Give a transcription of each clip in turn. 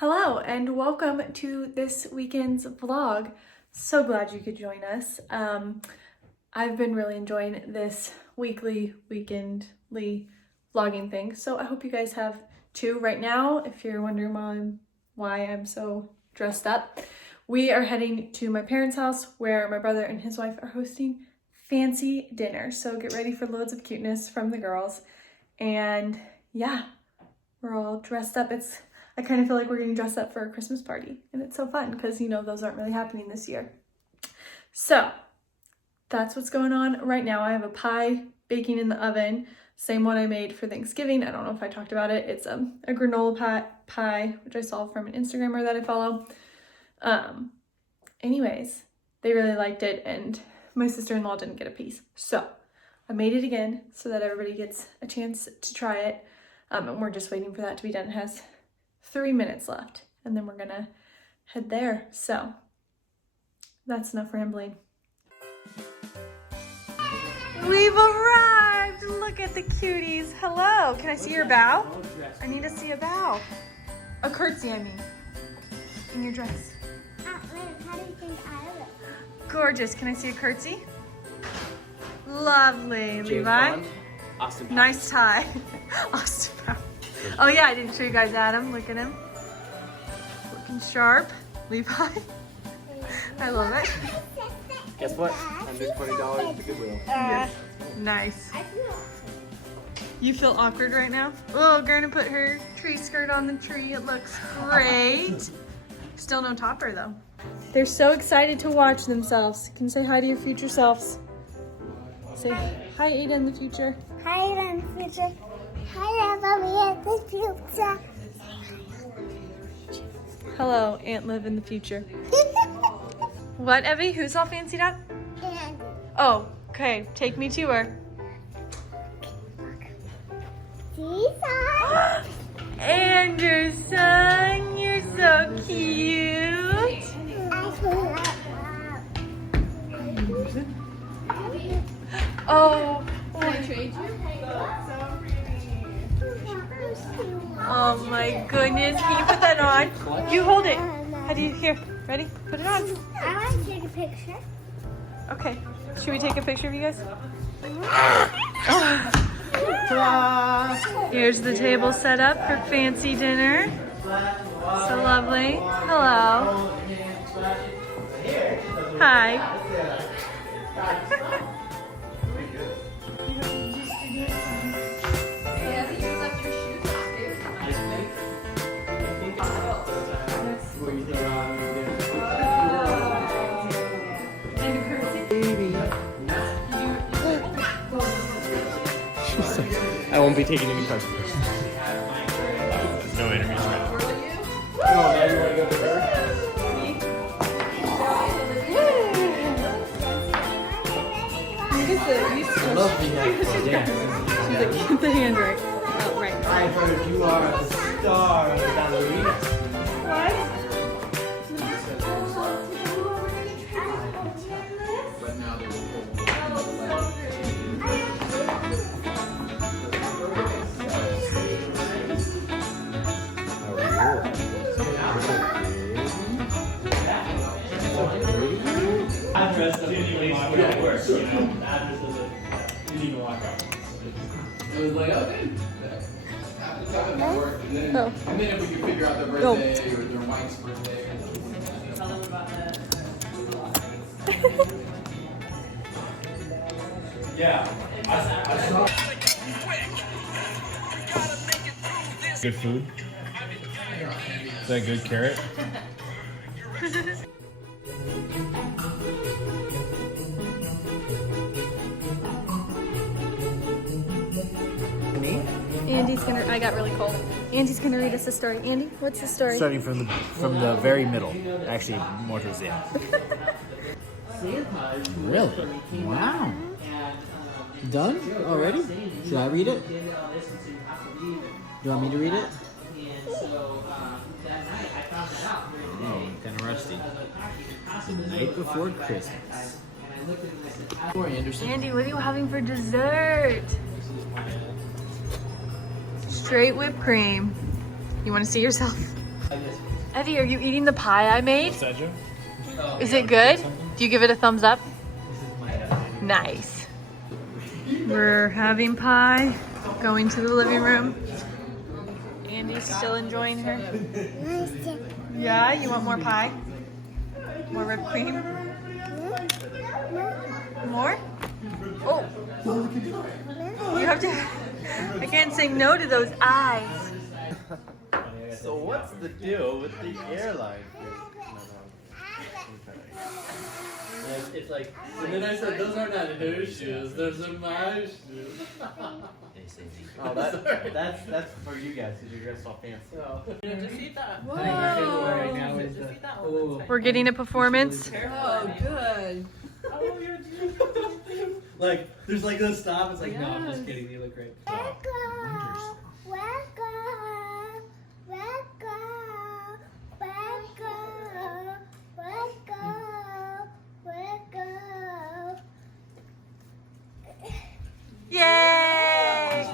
Hello and welcome to this weekend's vlog. So glad you could join us. I've been really enjoying this weekendly vlogging thing, so I hope you guys have too. Right now, if you're wondering why I'm so dressed up, we are heading to my parents' house where my brother and his wife are hosting fancy dinner. So get ready for loads of cuteness from the girls. And yeah, we're all dressed up. I kind of feel like we're getting dressed up for a Christmas party, and it's so fun because, you know, those aren't really happening this year. So that's what's going on right now. I have a pie baking in the oven, same one I made for Thanksgiving. I don't know if I talked about it. It's a granola pie, which I saw from an Instagrammer that I follow. Anyways, they really liked it, and my sister-in-law didn't get a piece. So I made it again so that everybody gets a chance to try it. And we're just waiting for that to be done. It has 3 minutes left, and then we're gonna head there. So that's enough rambling. We've arrived. Look at the cuties. Hello. Can I see your bow? I need to see a bow. A curtsy, I mean. In your dress. How do you think I look? Gorgeous. Can I see a curtsy? Lovely. James Levi. Bond, Austin Powers. Nice tie. Austin Powers. Oh yeah, I didn't show you guys Adam. Look at him. Looking sharp. Levi. I love it. Guess what? $120 to Goodwill. Nice. You feel awkward right now? Oh, gonna put her tree skirt on the tree. It looks great. Still no topper though. They're so excited to watch themselves. Can you say hi to your future selves? Say hi, Ada, in the future. Hi, in the future. Hi, Mommy, in the future. Hello, Aunt Liv in the future. What, Evie? Who's all fancied up? And Oh, okay. Take me to her. Seesaw. Anderson, you're so cute. Oh. Oh my goodness. Can you put that on? You hold it. How do you, here, ready? Put it on. I want to take a picture. Okay. Should we take a picture of you guys? Here's the table set up for fancy dinner. So lovely. Hello. Hi. I won't be taking any questions. No interviews right now. No, now you want to go to her? I love the hand. She's like, get the hand right. Oh, right. I heard you are the star of the ballerina. What? Address of the place where it works, you know. Address of the, you didn't even walk out. It was like, okay. Oh. And then if we could figure out their birthday or their wife's birthday. Tell them about that. Yeah. I saw. Good food? Is that good carrot? I got really cold. Andy's gonna read us a story. Andy, what's the story? Starting from the very middle, actually more towards the end. Really? Wow. Done already? Should I read it? Do you want me to read it? Oh, I'm kind of rusty. The night before Christmas. Andy, what are you having for dessert? Straight whipped cream. You want to see yourself? Eddie, are you eating the pie I made? What's that, Joe? Is it good? Do you give it a thumbs up? Nice. We're having pie, going to the living room. Andy's still enjoying her. Yeah, you want more pie? More whipped cream? More? Oh. You have to, I can't say no to those eyes. So what's the deal with the airline? It's like, and then I said, those are not her shoes, those are my shoes. Oh, that's for you guys because you guys all fancy. Whoa. We're getting a performance. Oh, good. Like, there's like this stop. It's like, no, I'm just kidding. You look great. Welcome, Yay!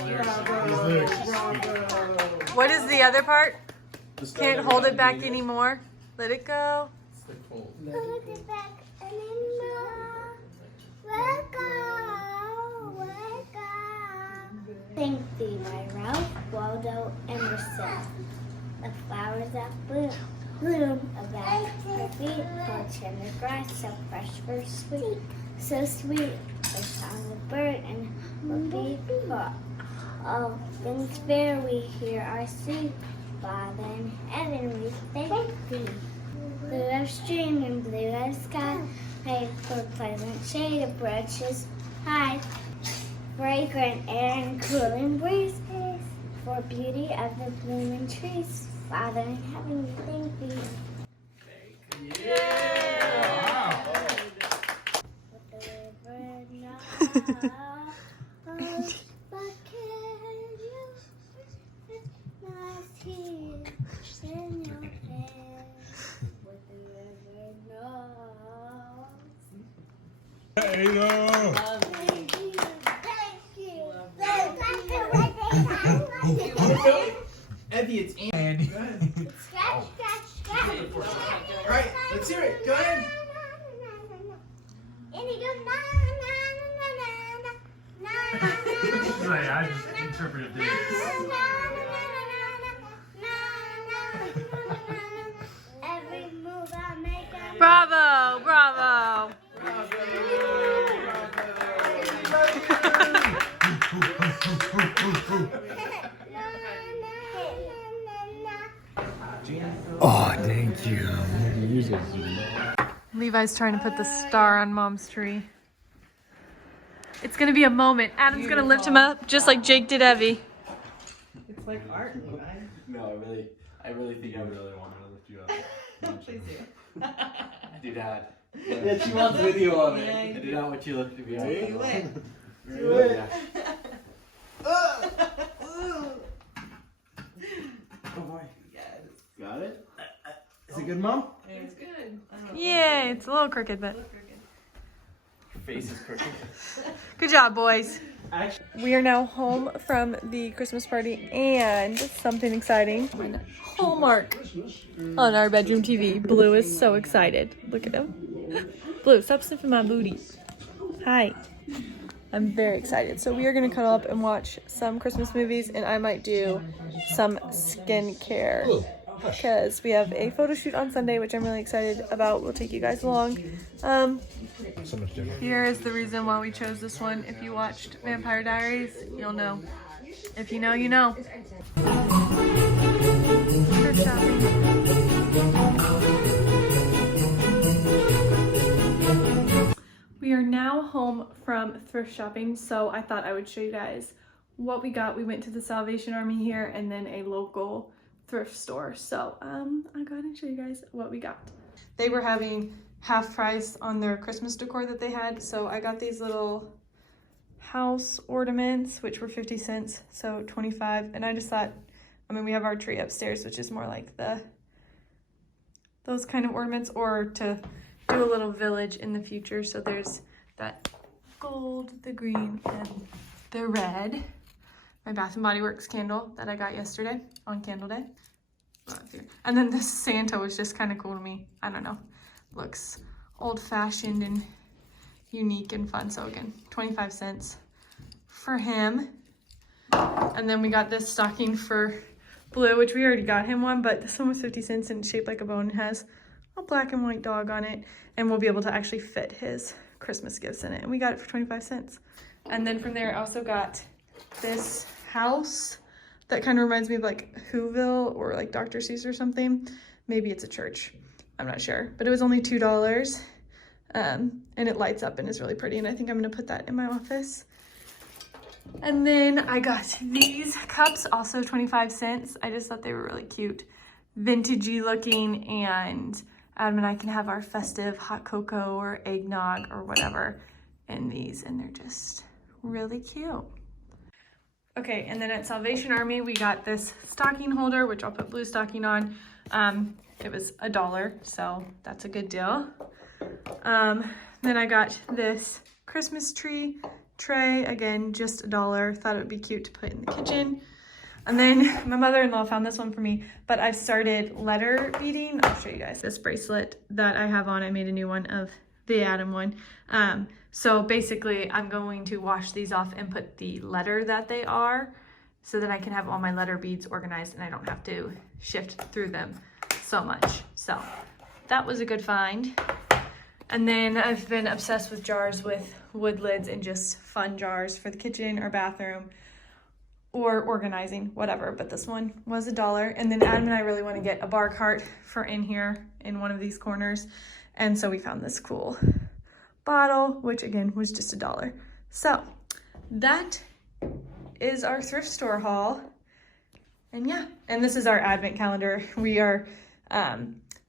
What is the other part? Can't hold it back anymore. Let it go. Hold it back anymore. Welcome. Thank thee, my Ralph, Waldo, Emerson. The flowers that bloom about her feet, perch in the grass, so fresh, sweet, so sweet. The song of bird and whoopee for all things fair we hear our sweet Father in heaven, we thank thee. Blue of stream and blue of sky, pray for pleasant shade of branches high, fragrant air and cooling breeze, for beauty of the blooming trees. Father in heaven, we thank thee. There you go. Evie, it's Andy. Scratch. All right, let's hear it. Go ahead. Andy, go Right, I just interpreted this. Every move I make, Bravo, bravo. Oh, thank you. Levi's trying to put the star on Mom's tree. It's gonna be a moment. Adam's gonna lift him up just like Jake did Evie. It's like art. No, I really think I would really want to lift you up. Please do. I do not. Yeah, she wants video of it. I do not want you lifting me up. Do it. Do it. Oh boy. Yes. Got it? Is it good, Mom? It's good. Yay, it's a little crooked, but Your face is crooked. good job, boys. Actually, We are now home from the Christmas party and something exciting. Hallmark on our bedroom TV. Blue is so excited. Look at him. Blue, stop sniffing my booty. Hi. I'm very excited. So we are going to cuddle up and watch some Christmas movies, and I might do some skincare because we have a photo shoot on Sunday, which I'm really excited about. We'll take you guys along. So much different. Here is the reason why we chose this one. If you watched Vampire Diaries, you'll know. If you know, you know. Thrift shopping. We are now home from thrift shopping, so I thought I would show you guys what we got. We went to the Salvation Army here and then a local thrift store. So I'll go ahead and show you guys what we got. They were having half price on their Christmas decor that they had, so I got these little house ornaments, which were 50 cents, so 25. And I just thought, I mean, we have our tree upstairs, which is more like those kind of ornaments, or to do a little village in the future. So there's that gold, the green, and the red. My Bath & Body Works candle that I got yesterday on Candle Day. And then this Santa was just kind of cool to me. I don't know. Looks old-fashioned and unique and fun. So again, 25 cents for him. And then we got this stocking for Blue, which we already got him one, but this one was 50 cents and shaped like a bone. It has a black and white dog on it, and we'll be able to actually fit his Christmas gifts in it. And we got it for 25 cents. And then from there, I also got this house that kind of reminds me of like Whoville or like Dr. Seuss or something. Maybe it's a church. I'm not sure, but it was only $2. And it lights up and is really pretty. And I think I'm gonna put that in my office. And then I got these cups, also 25 cents. I just thought they were really cute, vintagey looking, and Adam and I can have our festive hot cocoa or eggnog or whatever in these, and they're just really cute. Okay, and then at Salvation Army, we got this stocking holder, which I'll put Blue stocking on. It was $1, so that's a good deal. Then I got this Christmas tree tray, again, just $1. Thought it would be cute to put in the kitchen. And then my mother-in-law found this one for me, but I've started letter beading. I'll show you guys this bracelet that I have on. I made a new one of the Adam one. So basically I'm going to wash these off and put the letter that they are, so that I can have all my letter beads organized and I don't have to shift through them so much. So that was a good find. And then I've been obsessed with jars with wood lids and just fun jars for the kitchen or bathroom or organizing, whatever. But this one was $1. And then Adam and I really want to get a bar cart for in here in one of these corners. And so we found this cool bottle, which again was just $1. So that is our thrift store haul. And yeah, and this is our advent calendar. We are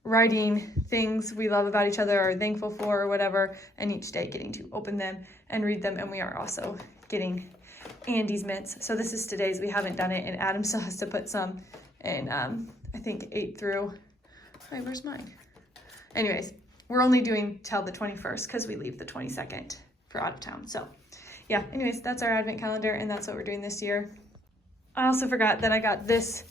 writing things we love about each other or are thankful for or whatever, and each day getting to open them and read them. And we are also getting Andy's mints. So this is today's. We haven't done it, and Adam still has to put some in, I think 8 through, wait, where's mine? Anyways, we're only doing till the 21st because we leave the 22nd for out of town. So yeah, anyways, that's our advent calendar, and that's what we're doing this year. I also forgot that I got this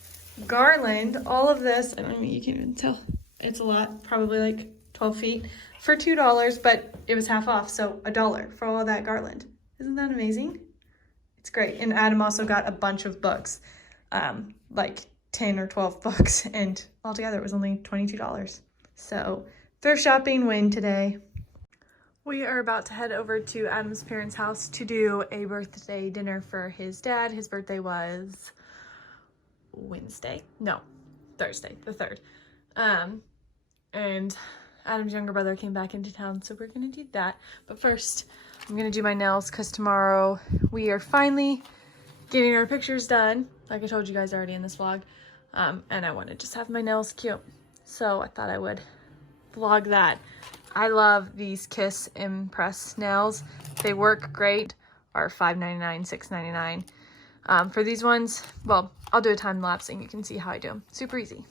garland, all of this, I don't know, you can't even tell. It's a lot, probably like 12 feet for $2, but it was half off, so $1 for all of that garland. Isn't that amazing? It's great. And Adam also got a bunch of books, like 10 or 12 books, and altogether it was only $22. So thrift shopping win today. We are about to head over to Adam's parents' house to do a birthday dinner for his dad. His birthday was Thursday, the 3rd. And Adam's younger brother came back into town, so we're gonna do that. But first, I'm gonna do my nails because tomorrow we are finally getting our pictures done, like I told you guys already in this vlog. And I want to just have my nails cute, so I thought I would vlog that. I love these Kiss Impress nails. They work great. Are $5.99, $6.99. For these ones, well, I'll do a time lapse and you can see how I do them. Super easy.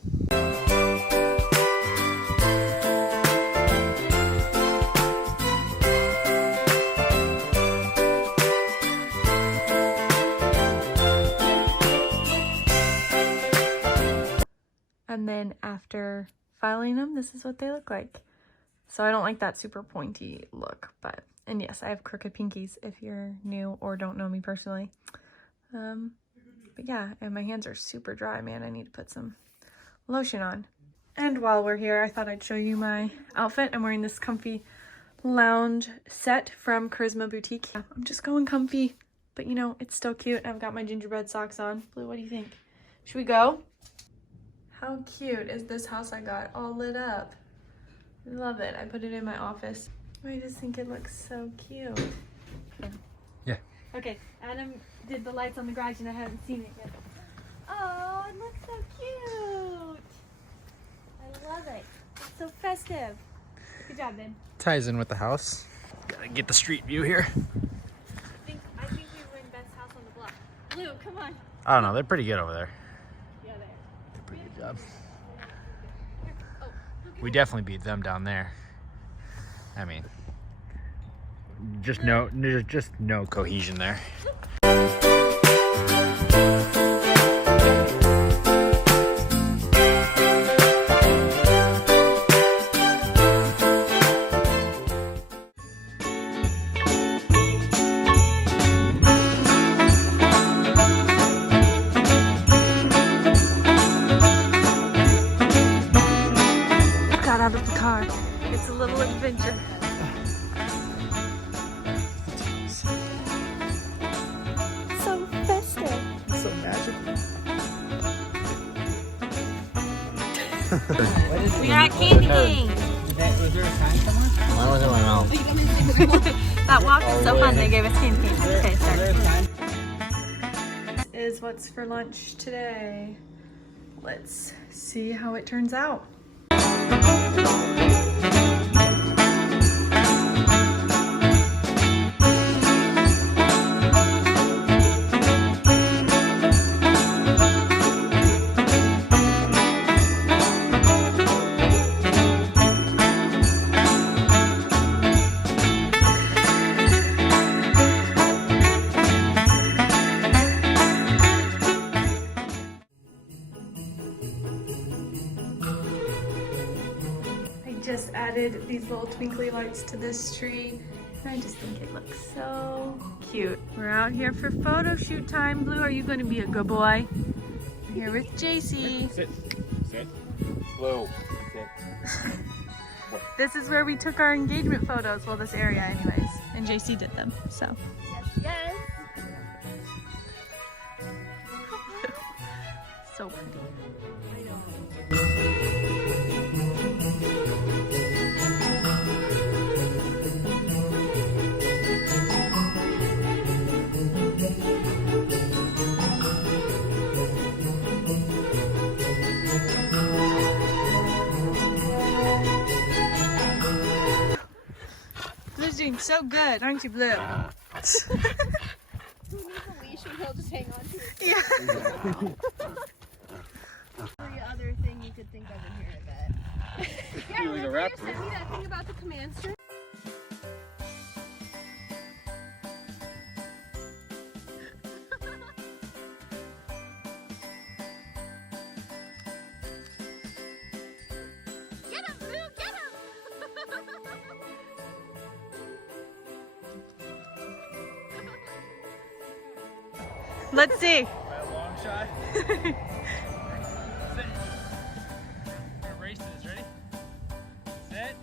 And then after filing them, this is what they look like. So I don't like that super pointy look, but, and yes, I have crooked pinkies if you're new or don't know me personally. But yeah, and my hands are super dry, man. I need to put some lotion on. And while we're here, I thought I'd show you my outfit. I'm wearing this comfy lounge set from Charisma Boutique. I'm just going comfy, but you know, it's still cute. I've got my gingerbread socks on. Blue, what do you think? Should we go? How cute is this house I got all lit up? I love it. I put it in my office. I just think it looks so cute. Yeah. Okay, Adam did the lights on the garage and I haven't seen it yet. Oh, it looks so cute. I love it. It's so festive. Good job, Ben. Ties in with the house. Gotta get the street view here. I think we win best house on the block. Blue, come on. I don't know, they're pretty good over there. Yeah, there. Pretty good job. We definitely beat them down there. I mean, just no cohesion there. little adventure. So festive. So magical. We got candy cane. Was there a sign somewhere? Mine was in my mouth. That walk is so fun. They gave us candy cane. Okay, Is start. there a sign? This is what's for lunch today. Let's see how it turns out. Just added these little twinkly lights to this tree, and I just think it looks so cute. We're out here for photo shoot time. Blue, are you going to be a good boy? I'm here with JC. Sit. Sit. Blue. Sit. This is where we took our engagement photos. Well, this area anyways, and JC did them, so. Yes. So pretty. Blue's doing so good, aren't you, Blue? Who needs a leash and he'll just hang on to it? Yeah. Every other thing you could think of in here, I bet. Yeah, He was a remember rapper. you sent me that thing about the command string? Get him, Blue, get him! Let's see. A long shot. Sit. We're gonna race this. Ready? Set.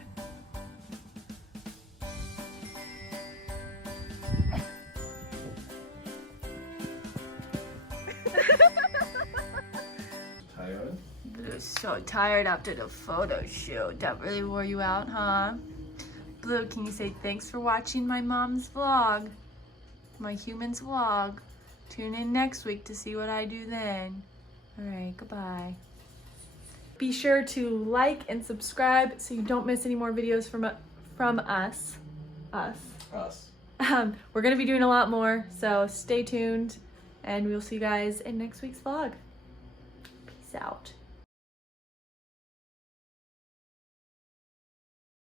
Tired? Blue's so tired after the photo shoot. That really wore you out, huh? Blue, can you say thanks for watching my mom's vlog? My humans vlog. Tune in next week to see what I do then. Alright, goodbye. Be sure to like and subscribe so you don't miss any more videos from us. Us. We're gonna be doing a lot more, so stay tuned and we'll see you guys in next week's vlog. Peace out.